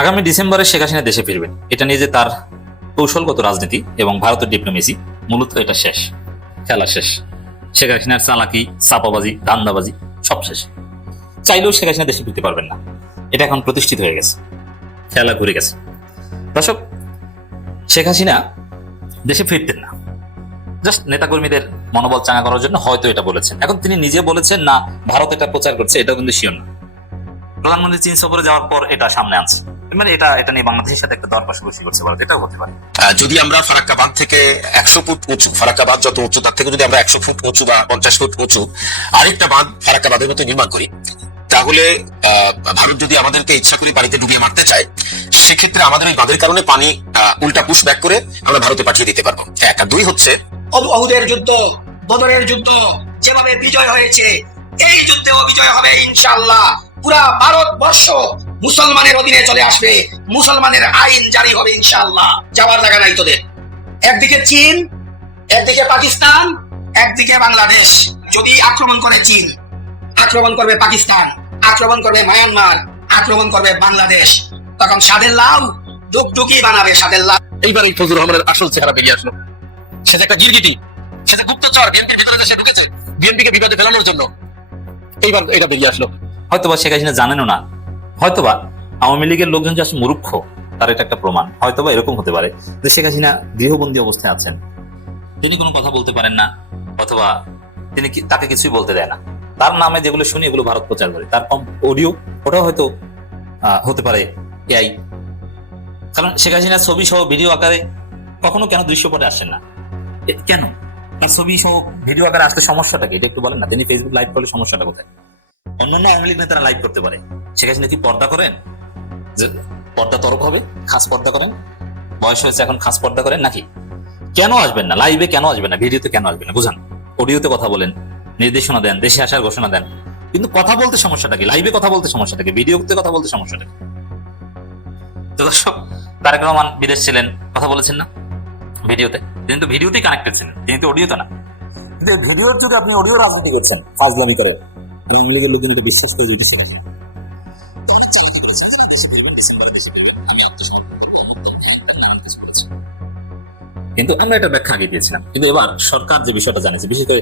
আগামী ডিসেম্বরে শেখ হাসিনা দেশে ফিরবেন, এটা নিয়ে যে তার কৌশলগত রাজনীতি এবং ভারতের ডিপ্লোমেসি, মূলত এটা শেষ, খেলা শেষ। শেখ হাসিনার চালাকি, চাপাবাজি, ধান্দাবাজি সব শেষ। চাইলেও শেখ হাসিনা দেশে ফিরতে পারবেন না, এটা এখন প্রতিষ্ঠিত হয়ে গেছে, খেলা ঘুরে গেছে। দর্শক, শেখ হাসিনা দেশে ফিরতেন না, জাস্ট নেতাকর্মীদের মনোবল চাঙ্গা করার জন্য হয়তো এটা বলেছেন। এখন তিনি নিজে বলেছেন না ভারত এটা প্রচার করছে, এটাও কিন্তু শিওর না। প্রধানমন্ত্রী চীন সফরে যাওয়ার পর এটা সামনে আনছে, মানে এটা নিয়ে বাংলাদেশের সাথে একটা দর কষাকষি করছে ভারত, এটাও হতে পারে। যদি আমরা ফারাক্কা বাঁধ থেকে 100 ফুট উঁচু, ফারাক্কা বাঁধ যত উঁচু তার থেকে যদি আমরা 100 ফুট উঁচু বা 50 ফুট উঁচু আরেকটা বাঁধ ফারাক্কা বাঁধের মতো নির্মাণ করি, তাহলে ভারত যদি আমাদেরকে ইচ্ছা করে পানিতে ডুবিয়ে মারতে চায়, সেক্ষেত্রে আমাদের ওই বাঁধের কারণে পানি উল্টা পুশ ব্যাক করে আমরা ভারতে পাঠিয়ে দিতে পারবো। এক আর দুই হচ্ছে অহুদের যুদ্ধ, বদরের যুদ্ধ যেভাবে বিজয় হয়েছে, এই যুদ্ধেও বিজয় হবে ইনশাআল্লাহ। পুরা ভারতবর্ষ মুসলমানের অধীনে চলে আসবে, মুসলমানের আইন জারি হবে ইনশাআল্লাহ। যাওয়ার জায়গা নাই তোদের। একদিকে চীন, একদিকে পাকিস্তান, একদিকে বাংলাদেশ। যদি আক্রমণ করে চীন, আক্রমণ করবে পাকিস্তান, আক্রমণ করবে মায়ানমার, আক্রমণ করবে বাংলাদেশ, তখন সাদের লাউ ডুকডুকি বানাবে সাদের লাউ। এইবার এই ফজলুর রহমানের আসল চেহারা বেরিয়ে আসলো। সেটা একটা গিরগিটি, সেটা গুপ্তচর, বিএনপির ভিতরে সে ঢুকেছে বিএনপিকে বিপদে ফেলানোর জন্য। এইবার এটা বেরিয়ে আসলো। হয়তোবা শেখ হাসিনা জানেনও না, হয়তোবা আওয়ামী লীগের লোকজন যে আসলে মূর্খ, তার এটা একটা প্রমাণ। হয়তোবা এরকম হতে পারে যে শেখ হাসিনা গৃহবন্দী অবস্থায় আছেন, তিনি কোনো কথা বলতে পারেন না, অথবা তাকে কিছুই বলতে দেয় না। তার নামে যেগুলো শুনি এগুলো ভারত প্রচার করে, তার অডিও ওটাও হয়তো হতে পারে এআই। কারণ শেখ হাসিনা ছবি সহ ভিডিও আকারে কখনো কেন দৃশ্যপটে আসেন না, কেন? তার ছবি সহ ভিডিও আকারে আসতে সমস্যাটা কি, এটা একটু বলেন না। তিনি ফেসবুক লাইভ করলে সমস্যাটা কোথায়? অন্যান্য আওয়ামী লীগ নেতারা লাইভ করতে পারে, শেখ হাসিনা কি পর্দা করেন? যে পর্দা তরফ হবে, খাস পর্দা করেন, বয়স হয়েছে এখন খাস পর্দা করেন নাকি? কেন আসবেন না লাইভে? কেন আসবেন না ভিডিওতে? কেন আসবেন না বুঝান। অডিওতে কথা বলেন, নির্দেশনা দেন, দেশে আসার ঘোষণা দেন, কিন্তু কথা বলতে সমস্যাটা কি? লাইভে কথা বলতে সমস্যাটা কি? ভিডিওতে কথা বলতে সমস্যাটা কি? তো দর্শক, তারেক রহমান বিদেশ ছিলেন, কথা বলেছেন না ভিডিওতে? কিন্তু ভিডিওতেই কানেক্টেড ছিলেন, কিন্তু অডিওতে না। কিন্তু ভিডিওর যুগে আপনি অডিও রাজনীতি করছেন, ফাজলামি করে। আওয়ামী লীগের লোকজন এটা বিশ্বাস করে দিতেছেন। কিন্তু আমরা এটা ব্যাখ্যা আগে দিয়েছিলাম। কিন্তু এবার সরকার যে বিষয়টা জানিয়েছে, বিশেষ করে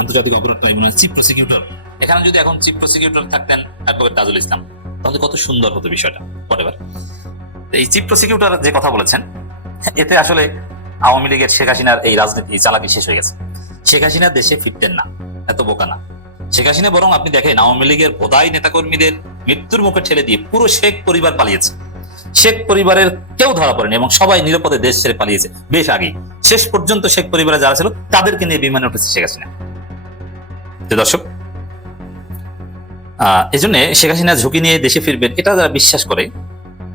আন্তর্জাতিক অপরাধ ট্রাইব্যুনাল চিফ প্রসিকিউটর, এখানে যদি এখন চিফ প্রসিকিউটর থাকতেন অ্যাডভোকেট তাজুল ইসলাম, তাহলে কত সুন্দর হতো বিষয়টা। পরেবার এই চিফ প্রসিকিউটর যে কথা বলেছেন, এতে আসলে আওয়ামী লীগের শেখ হাসিনার এই রাজনীতি চালাকি শেষ হয়ে গেছে। শেখ হাসিনা দেশে ফিরতেন না, এত বোকা না শেখ হাসিনা। বরং আপনি দেখেন আওয়ামী লীগের বোধাই নেতাকর্মীদের মৃত্যুর মুখে ঠেলে দিয়ে পুরো শেখ পরিবার পালিয়েছে। শেখ পরিবারের কেউ ধরা পড়েনি এবং সবাই নিরাপদে দেশ ছেড়ে পালিয়েছে বেশ আগেই। শেষ পর্যন্ত শেখ পরিবারে যারা ছিল তাদেরকে নিয়ে বিমানে উঠেছে শেখ হাসিনা। দর্শক, এই জন্য শেখ হাসিনা ঝুঁকি নিয়ে দেশে ফিরবেন, এটা যারা বিশ্বাস করে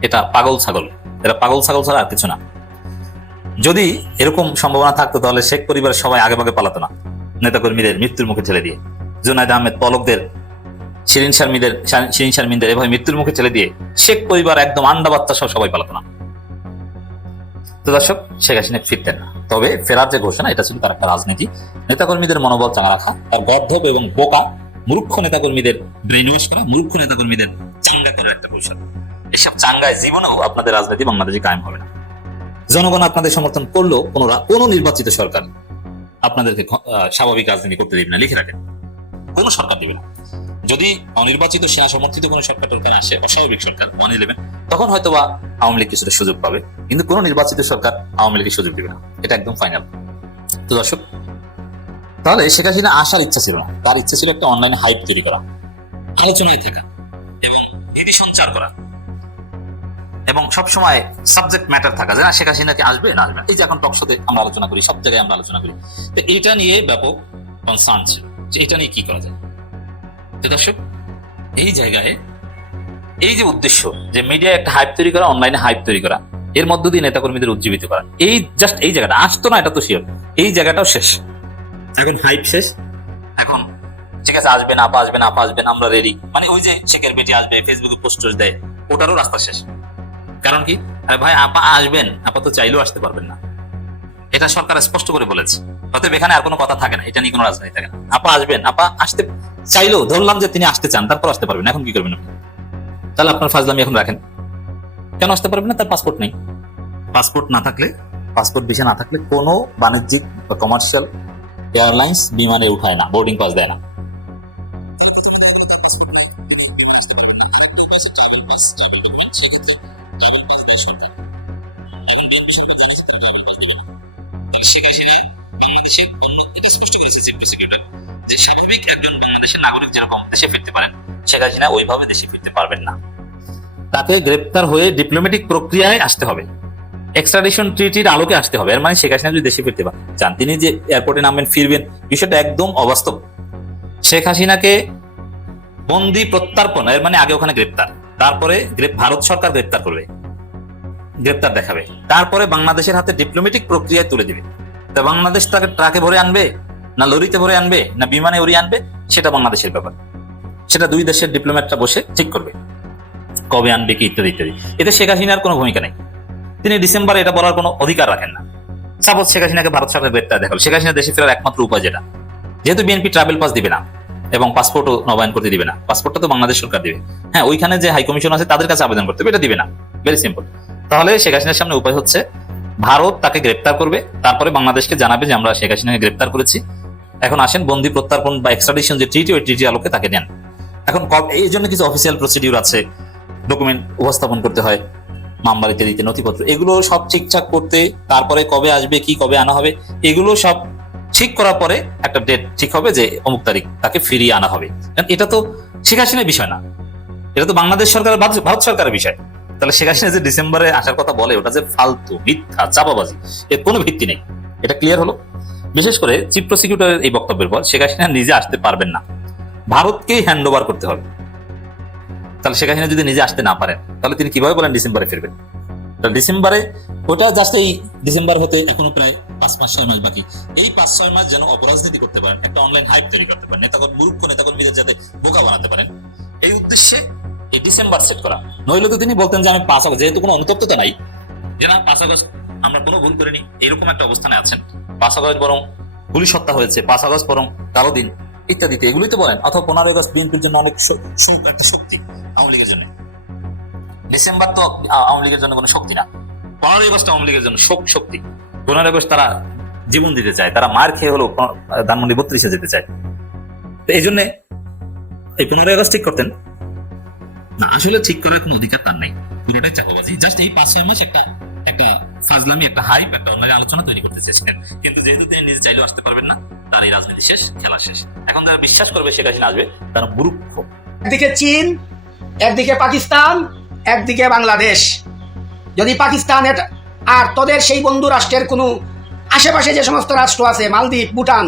এটা পাগল ছাগল। এরা পাগল ছাগল ছাড়া আর কিছু না। যদি এরকম সম্ভাবনা থাকতো তাহলে শেখ পরিবারের সবাই আগে ভাগে পালাতো না নেতাকর্মীদের মৃত্যুর মুখে ঠেলে দিয়ে। জুনাইদ আহমেদ পলকদের, শিরিন শারমিনদের এভাবে মৃত্যুর মুখে ঠেলে দিয়ে শেখ পরিবার একদম আন্ডা বাচ্চা সহ সবাই পালাতো না। তো দর্শক, শেখ হাসিনা ফিরতেন না, তবে ফেরার যে ঘোষণা এটা ছিল তার একটা রাজনীতি, নেতাকর্মীদের মনোবল চাঙা রাখা, তার গর্ধব এবং বোকা মূর্খ নেতাকর্মীদের ব্রেইন ওয়াশ করা, মূর্খ নেতাকর্মীদের চাঙ্গা করার একটা কৌশল। এসব চাঙ্গায় জীবনেও আপনাদের রাজনীতি বাংলাদেশে কায়েম হবে না। জনগণ আপনাদের সমর্থন করলেও কোন নির্বাচিত সরকার আপনাদেরকে স্বাভাবিক রাজনীতি করতে দিবে না, লিখে রাখেন। কোন সরকার দিবে না। যদি অনির্বাচিত সেনা সমর্থিত কোন সরকার আসে, অস্বাভাবিক সরকার 111, তখন হয়তোবা আওয়ামী লীগ কিছুটা সুযোগ পাবে, কিন্তু কোন নির্বাচিত সরকার আওয়ামী লীগের সুযোগ দিবে না, এটা একদম ফাইনাল। তো দর্শক, তাহলে শেখ হাসিনা আসার ইচ্ছা ছিল না, তার ইচ্ছা ছিল একটা অনলাইনে হাইপ তৈরি করা, আলোচনায় থাকা এবং ভীতি সঞ্চার করা, এবং সবসময় সাবজেক্ট ম্যাটার থাকা, যে না শেখ হাসিনা কি আসবে না আসবে। এই যে এখন টকশোতে আমরা আলোচনা করি, সব জায়গায় আমরা আলোচনা করি, তো এটা নিয়ে ব্যাপক কনসার্ন ছিল যে এটা নিয়ে কি করা যায়। তো দর্শক, এই জায়গায় এই যে উদ্দেশ্য যে মিডিয়া একটা হাইপ তৈরি করা, অনলাইনে হাইপ তৈরি করা, এর মধ্য দিয়ে নেতাকর্মীদের উজ্জীবিত করা, এই জাস্ট এই জায়গাটা আসতো না, এটা তো শিওর, এই জায়গাটাও শেষ। এখন হাইপ শেষ, এখন ঠিক আছে আসবেন আপা, আসবেন আপা, আসবেন আমরা রেডি, মানে ওই যে শেখের বেটি আসবে ফেসবুকে পোস্ট দেয়, ওটারও রাস্তা শেষ। কারণ কি? আরে ভাই আপা আসবেন, আপা তো চাইলেও আসতে পারবেন না, এটা সরকার স্পষ্ট করে বলেছে। অতএব এখানে আর কোনো কথা থাকে না, এটা নিয়ে কোনো রাজনীতি থাকে না। আপা আসবেন, আপা আসতে চাইলেও ধরলাম যে তিনি আসতে চান, তারপর আসতে পারবেন, এখন কি করবেন আপনি? তাহলে আপনার ফাজলামি এখন রাখেন। কেন আসতে পারবে না? তার পাসপোর্ট নেই। পাসপোর্ট না থাকলে, পাসপোর্ট ভিসা না থাকলে কোনো বাণিজ্যিক বা কমার্শিয়াল এয়ারলাইন্স বিমানে উঠায় না, বোর্ডিং পাস দেয় না। ওইভাবে দেশে ফিরতে পারবেন না, তাকে গ্রেপ্তার হয়ে ডিপ্লোম্যাটিক প্রক্রিয়ায় আসতে হবে, এক্সট্রাডিশন ট্রিটির আলোকে আসতে হবে। এর মানে শেখ হাসিনা যদি দেশে ফিরতে চান, তিনি যে এয়ারপোর্টে নামবেন, ফিরবেন, বিষয়টা একদম অবাস্তব। শেখ হাসিনাকে বন্দি প্রত্যার্পণ, এর মানে আগে ওখানে গ্রেপ্তার, তারপরে ভারত সরকার গ্রেপ্তার করবে, গ্রেপ্তার দেখাবে, তারপরে বাংলাদেশের হাতে ডিপ্লোম্যাটিক প্রক্রিয়ায় তুলে দিবে। তা বাংলাদেশ তাকে ট্রাকে ভরে আনবে, না লরিতে ভরে আনবে, না বিমানে উড়িয়ে আনবে, সেটা বাংলাদেশের ব্যাপার। সেটা দুই দেশের ডিপ্লোম্যাটরা বসে ঠিক করবে, কবে আনবে কি ইত্যাদি ইত্যাদি। এতে শেখ হাসিনার কোনো ভূমিকা নেই, তিনি ডিসেম্বরে এটা বলার কোনো অধিকার রাখেন না। সাপোজ শেখ হাসিনাকে ভারত সরকার গ্রেপ্তার দেখালো, শেখ হাসিনা দেশে ফেরার একমাত্র উপায় যেটা, যেহেতু বিএনপি ট্রাভেল পাস দিবে না এবং পাসপোর্টও নবায়ন করতে দিবে না, পাসপোর্টটা তো বাংলাদেশ সরকার দিবে। হ্যাঁ, ওইখানে যে হাই কমিশন আছে তাদের কাছে আবেদন করতে হবে, এটা দিবে না। Very simple. তাহলে শেখ হাসিনার সামনে উপায় হচ্ছে ভারত তাকে গ্রেপ্তার করবে, তারপরে বাংলাদেশকে জানাবে যে আমরা শেখ হাসিনাকে গ্রেপ্তার করেছি, এখন আসেন বন্দি প্রত্যার্পণ বা এক্সট্রাডিশন যে ট্রিটি, ওই ট্রিটি আলোকে তাকে দেন। এখন এই জন্য কিছু অফিসিয়াল প্রসিডিউর আছে, ডকুমেন্ট উপস্থাপন করতে হয়, মামলা ইত্যাদিতে নথিপত্র, এগুলো সব ঠিকঠাক করতে, তারপরে কবে আসবে কি, কবে আনা হবে, এগুলো সব ঠিক করার পরে একটা ডেট ঠিক হবে যে অমুক তারিখ তাকে ফিরিয়ে আনা হবে। এটা তো শেখ হাসিনার বিষয় না, এটা তো বাংলাদেশ সরকারের, ভারত সরকারের বিষয়। তাহলে শেখ হাসিনা যে ডিসেম্বরে আসার কথা বলে, ওটা যে ফালতু, মিথ্যা, চাপাবাজি, এর কোনো ভিত্তি নেই। এটা ক্লিয়ার হলো। বিশেষ করে চিফ প্রসিকিউটরের এই বক্তব্যের পর শেখ হাসিনা নিজে আসতে পারবেন না, ভারতকেই হ্যান্ড ওভার করতে হবে। তাহলে শেখ হাসিনা যদি নিজে আসতে না পারেন, তাহলে তিনি কিভাবে বলেন ডিসেম্বরে ফিরবেন? ডিসেম্বরে, ওটা জাস্ট এই ডিসেম্বর হতে এখনো প্রায় 5-6 মাস বাকি। এই 5-6 মাস যেন অপরাজনীতি করতে পারেন, একটা অনলাইন হাইপ তৈরি করতে পারেন, মূর্খ নেতাকর্মীদের যাতে বোকা বানাতে পারেন, এই উদ্দেশ্যে এই ডিসেম্বর সেট করা। নইলে তো তিনি বলতেন যে আমি 5 আগস্ট, যেহেতু কোনো অনুতপ্ততা নাই যে না 5 আগস্ট আমরা কোনো ভুল করিনি, এইরকম একটা অবস্থানে আছেন, 5 আগস্ট বরং পুলিশ হত্যা হয়েছে, 5 আগস্ট বরং কালো দিন ইত্যাদিতে, এগুলোই তো বলেন। অথবা 15 আগস্ট বিএনপির জন্য অনেক একটা শক্তি, আওয়ামী লীগের জন্য। ডিসেম্বর তো আওয়ামী লীগের জন্য কোনো শক্তি না, 15 আগস্ট আওয়ামী লীগের জন্য শক্তি। 15 আগস্ট তারা জীবন দিতে চায়, তারা মার খেয়ে হলো ধানমন্ডি 32-এ যেতে চায়। তো এই জন্য এই 15 আগস্ট ঠিক করতেন না, আসলে ঠিক করার কোনো অধিকার তার নেই, পুরোটাই চাপাবাজি। জাস্ট এই 5-6 মাস একটা ফাজলামি, একটা হাইপ, একটা অনলাইন আলোচনা তৈরি করতে চেয়েছিলেন। কিন্তু যেহেতু তিনি নিজে চাইলেও আসতে পারবেন না, তার এই রাজনীতি শেষ, খেলা শেষ। এখন যারা বিশ্বাস করবে শেখ হাসিনা আসবে, তারা মূর্খ। একদিকে চীন, একদিকে পাকিস্তান, একদিকে বাংলাদেশ। যদি পাকিস্তান আর তোদের সেই বন্ধু রাষ্ট্রের কোনো আশেপাশে যে সমস্ত রাষ্ট্র আছে, মালদ্বীপ, ভুটান,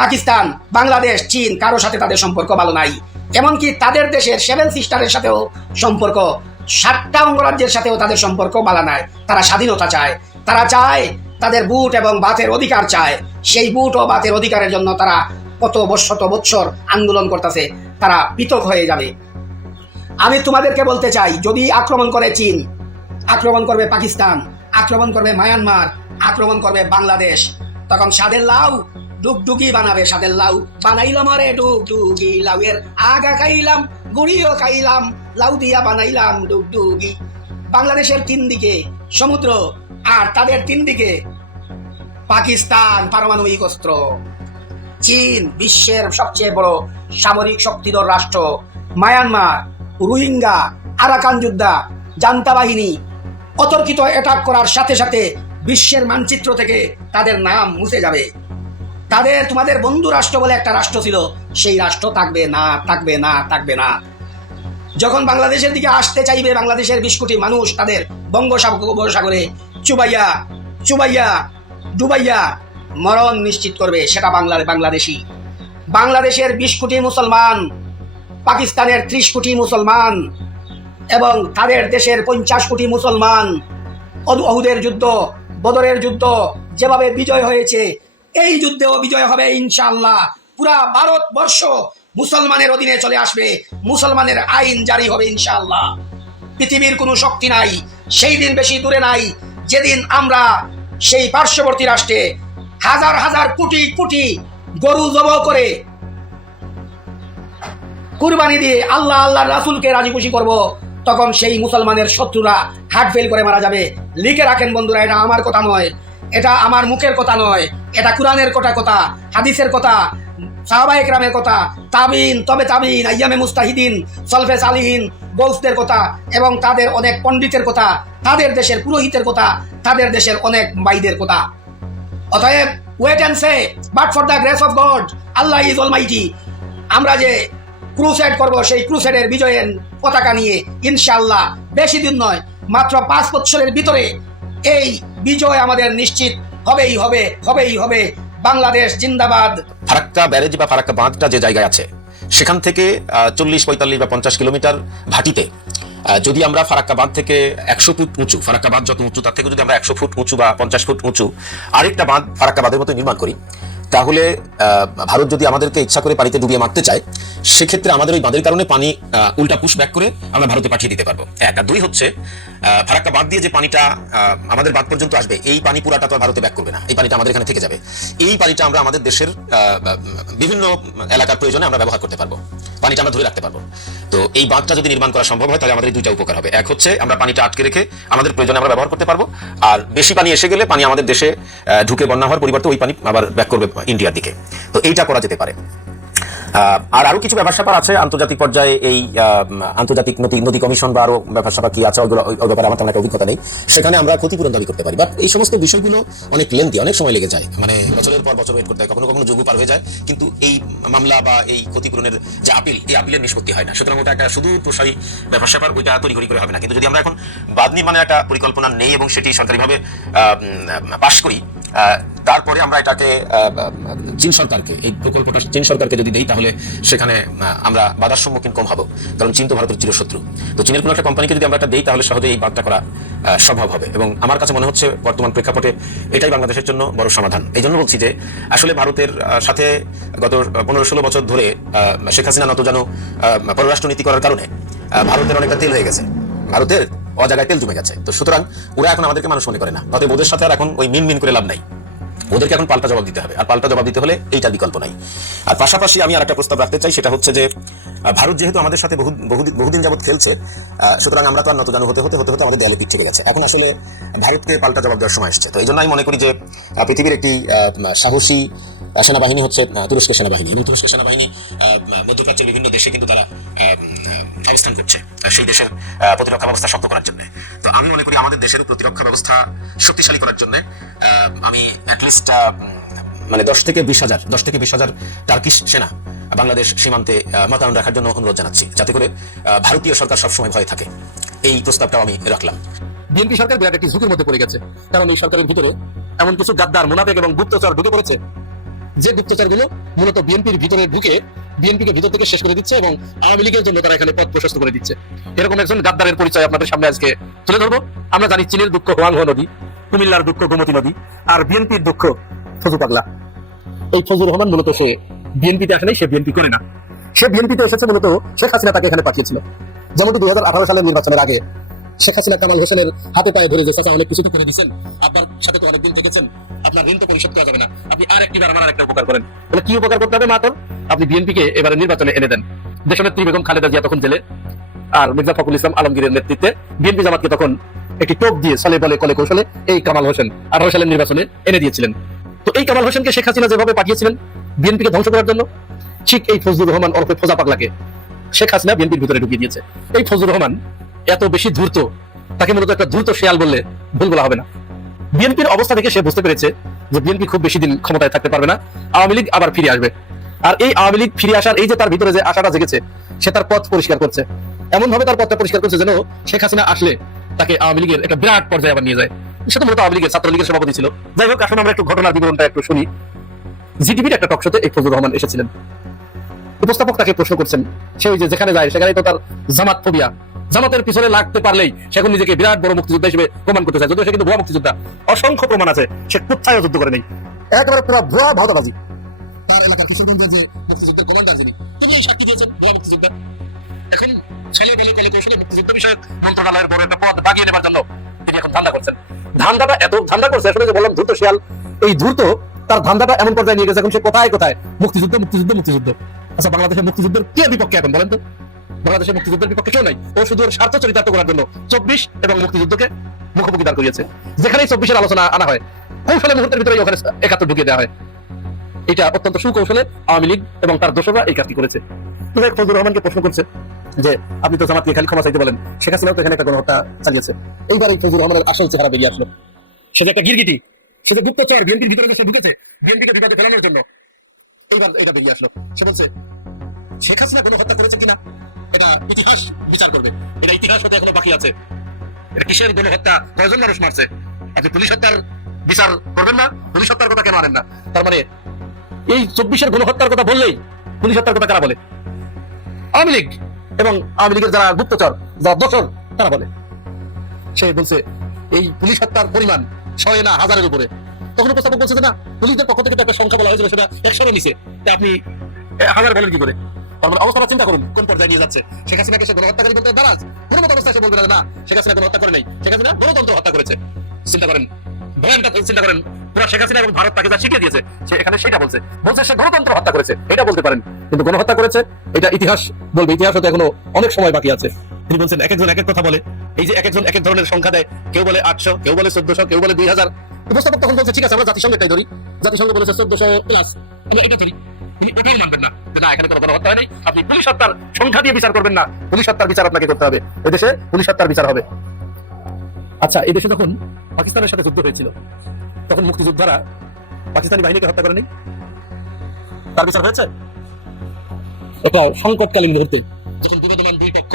পাকিস্তান, বাংলাদেশ, চীন, কারোর সাথে তাদের সম্পর্ক ভালো নাই। এমনকি তাদের দেশের 7 সিস্টারের সাথেও সম্পর্ক, 7টা অঙ্গরাজ্যের সাথেও তাদের সম্পর্ক ভালো নাই। তারা স্বাধীনতা চায়, তারা চায় তাদের বুট এবং বাতের অধিকার চায়। সেই বুট ও বাতের অধিকারের জন্য তারা কত শত বৎসর আন্দোলন করতেছে, তারা পৃথক হয়ে যাবে। আমি তোমাদেরকে বলতে চাই, যদি আক্রমণ করে চীন, আক্রমণ করবে পাকিস্তান, আক্রমণ করবে মায়ানমার, আক্রমণ করবে বাংলাদেশ, তখন সাদের লাউ ডুগডুগি বানাবে। সাদের লাউ বানাইলাম, আরে ডুগডুগি, লাউয়ের আগা খাইলাম, গুড়িও খাইলাম, লাউ দিয়া বানাইলাম ডুগডুগি। বাংলাদেশের 3 দিকে সমুদ্র, আর তাদের 3 দিকে পাকিস্তান পারমাণবিক অস্ত্র, চীন বিশ্বের সবচেয়ে বড় সামরিক শক্তিধর রাষ্ট্র, মায়ানমার, রোহিঙ্গা, আরাকান যোদ্ধা, জান্তা বাহিনী অতর্কিত অ্যাটাক করার সাথে সাথে বিশ্বের মানচিত্র থেকে তাদের নাম মুছে যাবে। তোমাদের বন্ধু রাষ্ট্র বলে একটা রাষ্ট্র ছিল, সেই রাষ্ট্র থাকবে না, থাকবে না, থাকবে না। যখন বাংলাদেশের দিকে আসতে চাইবে, বাংলাদেশের 20 কোটি মানুষ তাদের বঙ্গোপসাগরে চুবাইয়া ডুবাইয়া মরণ নিশ্চিত করবে, সেটা বাংলাদেশি। বাংলাদেশের 20 কোটি মুসলমান, পাকিস্তানের 30 কোটি মুসলমান এবং তাদের দেশের 50 কোটি মুসলমান, উহুদের যুদ্ধ, বদরের যুদ্ধ যেভাবে বিজয় হয়েছে, এই যুদ্ধেও বিজয় হবে ইনশাআল্লাহ। পুরা ভারতবর্ষ মুসলমানের অধীনে চলে আসবে, মুসলমানের আইন জারি হবে ইনশাআল্লাহ। পৃথিবীর কোনো শক্তি নাই, সেই দিন বেশি দূরে নাই যেদিন আমরা সেই পার্শ্ববর্তী রাষ্ট্রে হাজার হাজার কোটি কোটি গরু জবাই করে কুরবানি দিয়ে আল্লাহ আল্লাহর রাসূলকে রাজি খুশি করব। তখন সেই মুসলমানের শত্রুরা হার্ট ফেল করে মারা যাবে। লিখে রাখেন বন্ধুরা, এটা আমার কথা নয়, এটা আমার মুখের কথা নয়, এটা কোরআনের কথা, হাদিসের কথা, সাহাবায়ে কেরামের কথা, তাবিন, তবে তাবিন, আইয়ামে মুস্তাহিদিন, সলফে সালিহিন, গৌসদের কথা এবং তাদের অনেক পণ্ডিতের কথা, তাদের দেশের পুরোহিতের কথা, তাদের দেশের অনেক ভাইদের কথা। অতএব wait and see, but for the grace of God, Allah is almighty. আমরা যে ক্রুসেড করব, সেই ক্রুসেডের বিজয়ের পতাকা নিয়ে ইনশাআল্লাহ বেশি দিন নয়, মাত্র 5 বছরের ভিতরে এই বিজয় আমাদের নিশ্চিত হবেই হবে। বাংলাদেশ জিন্দাবাদ। ফারাক্কা ব্যারেজ বা ফারাক্কা বাঁধটা যে জায়গায় আছে সেখান থেকে 40, 45 বা 50 কিলোমিটার ভাটিতে যদি আমরা ফারাক্কা বাঁধ থেকে 100 ফুট উঁচু, ফারাক্কা বাঁধ যত উঁচু তার থেকে যদি আমরা 100 ফুট উঁচু বা 50 ফুট উঁচু আরেকটা বাঁধ ফারাক্কা বাঁধের মতো নির্মাণ করি, তাহলে ভারত যদি আমাদেরকে ইচ্ছা করে পানিতে ডুবিয়ে মারতে চায়, সেক্ষেত্রে আমাদের ওই বাঁধের কারণে পানি উল্টা পুশ ব্যাক করে আমরা ভারতে পাঠিয়ে দিতে পারবো। এক। আর দুই হচ্ছে, ফারাক্কা বাঁধ দিয়ে যে পানিটা আমাদের বাঁধ পর্যন্ত আসবে, এই পানি পুরাটা তো আর ভারতে ব্যাক করবে না, এই পানিটা আমাদের এখানে থেকে যাবে। এই পানিটা আমরা আমাদের দেশের বিভিন্ন এলাকার প্রয়োজনে আমরা ব্যবহার করতে পারবো, পানিটা আমরা ধরে রাখতে পারবো। তো এই বাঁধটা যদি নির্মাণ করা সম্ভব হয়, তাহলে আমাদের দুইটা উপকার হবে। এক হচ্ছে, আমরা পানিটা আটকে রেখে আমাদের প্রয়োজনে আমরা ব্যবহার করতে পারবো, আর বেশি পানি এসে গেলে পানি আমাদের দেশে ঢুকে বন্যা হওয়ার পরিবর্তে ওই পানি আবার ব্যাক করবে ইন্ডিয়ার দিকে। তো এইটা করা যেতে পারে। আর আরো কিছু ব্যাপার স্যাপার আছে আন্তর্জাতিক পর্যায়ে, এই আন্তর্জাতিক নদী কমিশন বা আরো ব্যাপার স্যাপার কি আছে, ওই ব্যাপারে আমার তেমন একটা অভিজ্ঞতা নেই। সেখানে আমরা ক্ষতিপূরণ দাবি করতে পারি, বাট এই সমস্ত বিষয়গুলো অনেক লেন্থি, অনেক সময় লেগে যায়, মানে বছরের পর বছর ওয়েট করতে হয়, কখনো কখনো যুগ পার হয়ে যায়, কিন্তু এই মামলা বা এই ক্ষতিপূরণের যে আপিল, এই আপিলের নিষ্পত্তি হয় না। সুতরাং ওটা একটা শুধু প্রসারী ব্যাপার স্যাপার, ওইটা তড়িঘড়ি করে হবে না। কিন্তু যদি আমরা এখন বাঁধ নির্মাণের একটা পরিকল্পনা নেই এবং সেটি সরকারিভাবে পাশ করি, তারপরে আমরা এটাকে চীন সরকারকে, এই প্রকল্পটা চীন সরকারকে যদি দেই, তাহলে সেখানে আমরা বাধার সম্মুখীন কম হবো, কারণ চীন তো ভারতের চিরশত্রু। তো চীনের কোনো একটা কোম্পানিকে যদি আমরা এটা দেই, তাহলে সহজে এই বাঁধটা করা সম্ভব হবে। এবং আমার কাছে মনে হচ্ছে বর্তমান প্রেক্ষাপটে এটাই বাংলাদেশের জন্য বড় সমাধান। এই জন্য বলছি যে আসলে ভারতের সাথে গত 15-16 বছর ধরে শেখ হাসিনা নতজানু পররাষ্ট্র নীতি করার কারণে ভারতের অনেকটা তেল হয়ে গেছে, ভারতের অজায়গায় তেল জমে গেছে। তো সুতরাং ওরা এখন আমাদেরকে মানুষ মনে করে না, অতএব ওদের সাথে আর এখন ওই মিন করে লাভ নাই, ওদেরকে এখন পাল্টা জবাব দিতে হবে। আর পাল্টা জবাব দিতে হলে এইটার বিকল্প নাই। আর পাশাপাশি আমি আর একটা প্রস্তাব রাখতে চাই, সেটা হচ্ছে যে ভারত যেহেতু আমাদের সাথে বহুদিন যাবত খেলছে, সুতরাং আমরা তো আর নতজানু হতে আমাদের দেয়ালে পিঠ থেকে গেছে। এখন আসলে ভারতকে পাল্টা জবাব দেওয়ার সময় এসেছে। তো এই জন্য আমি মনে করি যে পৃথিবীর একটি সাহসী সেনাবাহিনী হচ্ছে তুরস্কের সেনাবাহিনী, এবং তুরস্কের সেনাবাহিনী মধ্যপ্রাচ্যের বিভিন্ন দেশে কিন্তু তারা অবস্থান করছে সেই দেশের প্রতিরক্ষা ব্যবস্থা শক্ত করার জন্য। তো আমি মনে করি আমাদের দেশের প্রতিরক্ষা ব্যবস্থা শক্তিশালী করার জন্য আমি অ্যাটলিস্ট মানে 10 থেকে 20,000 টার্কিশ সেনা বাংলাদেশ সীমান্তে মোতায়েন রাখার জন্য অনুরোধ জানাচ্ছি, যাতে করে ভারতীয় সরকার সবসময় ভয়ে থাকে। এই প্রস্তাবটাও আমি রাখলাম। বিএনপি সরকার বিরাট একটি ঝুঁকির মধ্যে পড়ে গেছে, কারণ এই সরকারের ভিতরে এমন কিছু গাদ্দার, মুনাফেক এবং গুপ্তচর ঢুকে পড়েছে, যে গুপ্তচরগুলো মূলত বিএনপির ভিতরে ঢুকে বিএনপিকে ভিতর থেকে শেষ করে দিচ্ছে এবং আওয়ামী লীগের জন্য তারা এখানে পথ প্রশস্ত করে দিচ্ছে। এরকম একজন গাদ্দারের পরিচয় আপনাদের সামনে আজকে তুলে ধরবো। আমরা জানি চীনের দুঃখ হোয়াংহো নদী, কুমিল্লার দুঃখ গোমতী নদী, আর বিএনপির দুঃখ ফজু পাগলা। এই ফজলুর রহমান মূলত সে বিএনপিতে আসে নাই, সে বিএনপি করে না, সে বিএনপিতে এসেছে মূলত শেখ হাসিনা তাকে এখানে পাঠিয়েছিল। যেমনটি 2018 সালের নির্বাচনের আগে শেখ হাসিনা কামাল হোসেনের হাতে পায়ে ধরে যে চাচা অনেক কিছু তো করে দিচ্ছেন, আপনার সাথে তো অনেকদিন থেকেছেন, আপনার ঋণ তো পরিশোধ করা যাবে না, আপনি আর একটি বার আমার একটা উপকার করেন। তাহলে কি উপকার করতে হবে মাত্র? আপনি বিএনপিকে এবারে নির্বাচনে এনে দেন। দেশনেত্রী বেগম খালেদা জিয়া তখন জেলে, আর মির্জা ফখরুল ইসলাম আলমগীরের নেতৃত্বে বিএনপি জামাতকে তখন একটি টোপ দিয়ে সালে বলে কলে কৌশলে এই কামাল হোসেন 18 সালের নির্বাচনে এনে দিয়েছিলেন। তো এই কামাল হোসেনকে শেখ হাসিনা যেভাবে পাঠিয়েছিলেন বিএনপিকে ধ্বংস করার জন্য, ঠিক এই ফজলুর রহমান ওরফে ফোজা পাগলাকে শেখ হাসিনা বিএনপির ভিতরে ঢুকিয়ে দিয়েছে। এই ফজলুর রহমান এত বেশি ধূর্ত, তাকে মূলত একটা দ্রুত শেয়াল বললে ভুল বলা হবে না। বিএনপির অবস্থা থেকে সে বুঝতে পেরেছে যে বিএনপি খুব বেশি দিন ক্ষমতায় থাকতে পারবে না, আওয়ামী লীগ আবার ফিরে আসবে। আর এই আওয়ামী লীগ ফিরে আসার এই যে তার ভিতরে যে আশাটা জেগেছে, সে তার পথ পরিষ্কার করছে, এমন ভাবে তার পথটা পরিষ্কার করছে যেন শেখ হাসিনা আসলে তাকে আওয়ামী লীগের একটা বিরাট পর্যায়ে আবার নিয়ে যায়। সেটা মূলত আওয়ামী লীগের ছাত্রলীগের সভাপতি ছিল। যাই হোক, এখন আমরা একটু ঘটনার বিবরণটা একটু শুনি। জিটিভির একটা টক শোতে এই ফজলুর রহমান এসেছিলেন। উপস্থাপক তাকে প্রশ্ন করছেন, সে ওই যে যেখানে যায় সেখানেই তো তার জামাত ফোবিয়া, জামাতের পিছনে লাগতে পারলেই সে এখন নিজেকে বিরাট বড় মুক্তিযোদ্ধা হিসেবে প্রমাণ করতে চায়, যদিও সে কিন্তু ভুয়া মুক্তিযোদ্ধা। অসংখ্য প্রমাণ আছে সে কোথায় যুদ্ধ করে নেই, একেবারে পুরো ভুয়া ভাওতাবাজি। তার এলাকার কিশোরগঞ্জের যে মুক্তিযুদ্ধের কমান্ডার, যিনি তিনি এই সাক্ষী দিয়েছেন ভুয়া মুক্তিযোদ্ধা। এখন ছেলে বলে কলে কৌশলে মুক্তিযুদ্ধ বিষয়ক মন্ত্রণালয়ের বড় একটা পদ বাগিয়ে নেবার জন্য তিনি এখন ধান্দা করছেন। ধান্দাটা এত ধান্দা করছে, আসলে যে বললাম ধূর্ত শিয়াল, এই ধূর্ত তার ধান্দাটা এমন পর্যায়ে নিয়ে গেছে এখন সে কোথায় কোথায় মুক্তিযুদ্ধ মুক্তিযুদ্ধ মুক্তিযুদ্ধ। আচ্ছা, বাংলাদেশের মুক্তিযুদ্ধের কে বিপক্ষে এখন বলেন তো? বাংলাদেশের মুক্তিযুদ্ধের বিপক্ষে কেউ নাই। ও শুধু ওর স্বার্থ চরিতার্থ করার জন্য 24 এবং মুক্তিযুদ্ধকে মুখোমুখি দাঁড় করিয়েছে। যেখানেই 24-এর আলোচনা আনা হয়, কৌশলে মুহূর্তের ভিতরে ওখানে 71 ঢুকিয়ে দেওয়া হয়। এটা অত্যন্ত সুকৌশলে আওয়ামী লীগ এবং তার দোসররা এই কাজটি করেছে। ফজলুর রহমানকে প্রশ্ন করছে যে আপনি তো জামাতকে খালি ক্ষমা চাইতে বলেন, শেখ হাসিনাও তো এখানে একটা গণহত্যা চালিয়েছে। এইবার এই ফজলুর রহমানের আসল চেহারা বেরিয়ে আসলো। সে যে একটা গিরগিটি, সে যে গুপ্তচর, বিএনপির ভিতরে সে ঢুকেছে বিএনপিকে বিপদে ফেলানোর জন্য। এইবার এটা বেরিয়ে আসলো। সে বলছে শেখ হাসিনা গণহত্যা করেছে কিনা এটা ইতিহাস বিচার করবে। এটা ইতিহাস হতে এখনো বাকি আছে। এটা কিসের গণহত্যা, কয়জন মানুষ মারছে, আপনি পুলিশ হত্যার বিচার করবেন না? পুলিশ হত্যার কথা কেন আনেন না? তার মানে এই 24-এর গণহত্যার কথা বললেই পুলিশ হত্যার কথা কারা বলে? আওয়ামী লীগ এবং আওয়ামী লীগের যারা গুপ্তচর, যারা দোসর, তারা বলে। সে বলছে এই পুলিশ হত্যার পরিমাণ 6 না 1000-এর উপরে। তখন উপস্থাপক বলছে যে না, পুলিশদের পক্ষ থেকে তো একটা সংখ্যা বলা হয়েছিল, সেটা 100-এর নিচে, তা আপনি 1000 বলেন কি করে? তার মানে অবস্থাটা চিন্তা করুন কোন পর্যায়ে নিয়ে যাচ্ছে। শেখ হাসিনাকে সে গণহত্যাকারী বলতে নারাজ, কোনো মত অবস্থায় সে বলবে না শেখ হাসিনা গণহত্যা করে নাই, শেখ হাসিনা গণতন্ত্র হত্যা করেছে। চিন্তা করেন, ভয়ানটা চিন্তা করেন। পুরো শেখ হাসিনা এবং ভারত তাকে যা শিখিয়ে দিয়েছে, সে এখানে সেটা বলছে সে গণতন্ত্র হত্যা করেছে, এটা বলতে পারেন, কিন্তু গণহত্যা করেছে এটা ইতিহাস বলবে। ইতিহাস হতে এখনো অনেক সময় বাকি আছে। তিনি বলছেন এক একজন এক এক কথা বলে, এই যে এক একজন এক এক ধরনের সংখ্যা দেয়, কেউ বলে 800, কেউ বলে 1400, কেউ বলে 2000। উপস্থাপক তখন বলছে ঠিক আছে, আমরা জাতিসংঘ এটাই ধরি, জাতিসংঘ বলেছে 1400 প্লাস, আমরা এটা ধরি। তিনি ওটাও মানবেন না, না এখানে কোনো গণহত্যা হয় নাই, আপনি পুলিশ হত্যার সংখ্যা দিয়ে বিচার করবেন না, পুলিশ হত্যার বিচার আপনাকে করতে হবে, এদেশে পুলিশ হত্যার বিচার হবে। আচ্ছা, এই দেশে যখন পাকিস্তানের সাথে যুদ্ধ হয়েছিল, তখন মুক্তিযোদ্ধারা পাকিস্তানি বাহিনীকে হত্যা করেনি, তার বিচার হয়েছে? এটা সংকটকালীন মুহূর্তে যখন বিবাদমান দুই পক্ষ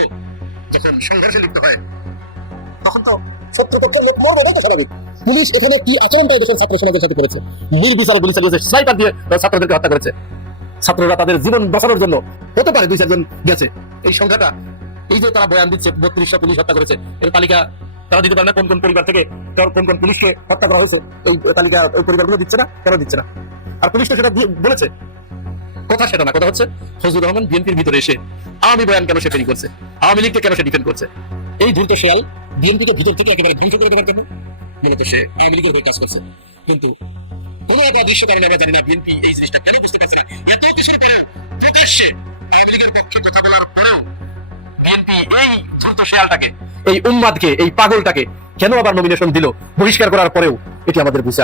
যখন সংঘর্ষে লিপ্ত হয়, তখন তো শত্রুপক্ষের লোক মরবে, এটা স্বাভাবিক। পুলিশ এখানে কি আচরণটা দেশের ছাত্র সমাজের সাথে করেছে? নির্বিচারে গুলি চালিয়েছে, স্নাইপার দিয়ে ছাত্রদেরকে হত্যা করেছে। ছাত্ররা তাদের জীবন বাঁচানোর জন্য হতে পারে 2-4 জন গেছে। এই সংখ্যাটা, এই যে তারা বয়ান দিচ্ছে 3200 পুলিশ হত্যা করেছে, এর তালিকা তারা দিতে পারে না? কোন কোন পরিবার থেকে কোন কোন পুলিশকে হত্যা করা হয়েছে, এই তালিকা ওই পরিবারগুলো দিচ্ছে না, কেন দিচ্ছে না? আর পুলিশ তো সেটা বলেছে, কথা সেটা না, কথা হচ্ছে ফজলুর রহমান বিএনপির ভিতরে এসে আওয়ামী বয়ান কেন সে তৈরি করছে, আওয়ামী লীগকে কেন সে ডিফেন্ড করছে? এই ধূর্ত শেয়াল বিএনপিকে ভিতর থেকে একেবারে ধ্বংস করে দেওয়ার জন্য মূলত সে আওয়ামী লীগের হয়ে কাজ করছে। কিন্তু কোনো একটা দৃশ্য কারণে আমরা জানি না বিএনপি এই জিনিসটা কেন বুঝতে পারছে না। এত কিছুর পরেও প্রকাশ্যে আওয়ামী লীগের পক্ষে কথা বলার পরেও বিএনপি এই ধূর্ত শেয়ালটাকে, এই উন্মাদকে, এই পাগলটাকে কেন আবার নমিনেশন দিল, বহিষ্কার করার পরেও, এটি আমাদের বুঝে